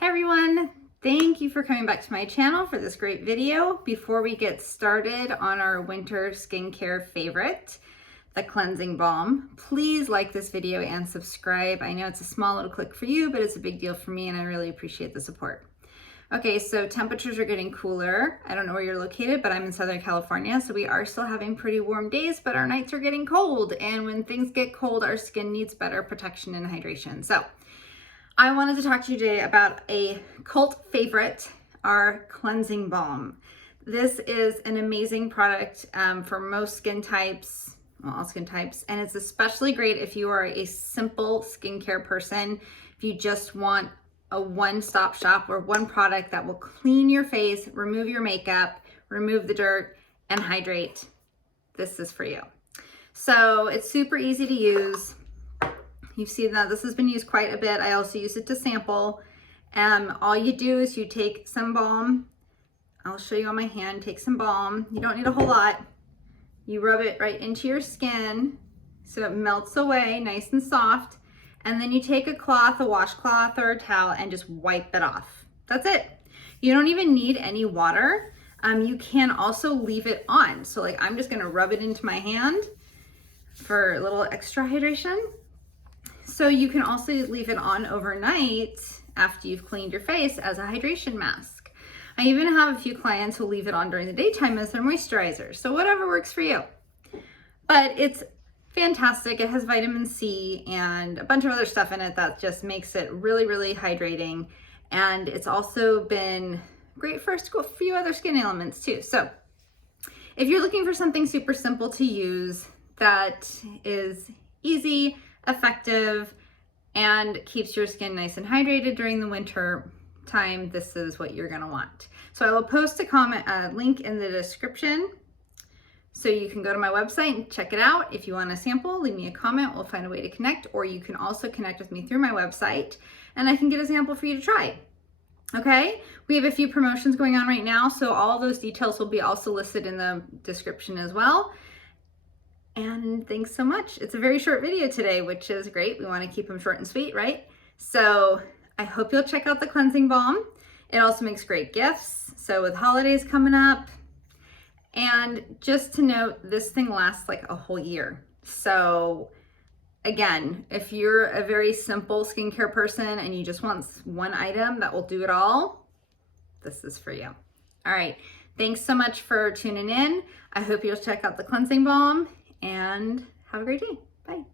Hey everyone, thank you for coming back to my channel for this great video. Before we get started on our winter skincare favorite, the cleansing balm, please like this video and subscribe. I know it's a small little click for you, but it's a big deal for me and I really appreciate the support. Okay, so temperatures are getting cooler. I don't know where you're located, but I'm in Southern California, so we are still having pretty warm days, but our nights are getting cold. And when things get cold, our skin needs better protection and hydration. So I wanted to talk to you today about a cult favorite, our cleansing balm. This is an amazing product for most skin types, well, all skin types, and it's especially great if you are a simple skincare person, if you just want a one-stop shop or one product that will clean your face, remove your makeup, remove the dirt, and hydrate. This is for you. So it's super easy to use. You've seen that this has been used quite a bit. I also use it to sample. All you do is you take some balm. I'll show you on my hand. Take some balm. You don't need a whole lot. You rub it right into your skin so it melts away nice and soft. And then you take a cloth, a washcloth or a towel, and just wipe it off. That's it. You don't even need any water. You can also leave it on. So like I'm just gonna rub it into my hand for a little extra hydration. So you can also leave it on overnight after you've cleaned your face as a hydration mask. I even have a few clients who leave it on during the daytime as their moisturizer. So whatever works for you. But it's fantastic. It has vitamin C and a bunch of other stuff in it that just makes it really, really hydrating. And it's also been great for a few other skin ailments too. So if you're looking for something super simple to use that is easy, effective, and keeps your skin nice and hydrated during the winter time, this is what you're gonna want. So I will post a link in the description so you can go to my website and check it out. If you want a sample, leave me a comment, we'll find a way to connect, or you can also connect with me through my website and I can get a sample for you to try. Okay, we have a few promotions going on right now, so all those details will be also listed in the description as well. And thanks so much. It's a very short video today, which is great. We want to keep them short and sweet, right? So I hope you'll check out the cleansing balm. It also makes great gifts. So with holidays coming up, and just to note, this thing lasts like a whole year. So again, if you're a very simple skincare person and you just want one item that will do it all, this is for you. All right. Thanks so much for tuning in. I hope you'll check out the cleansing balm and have a great day. Bye.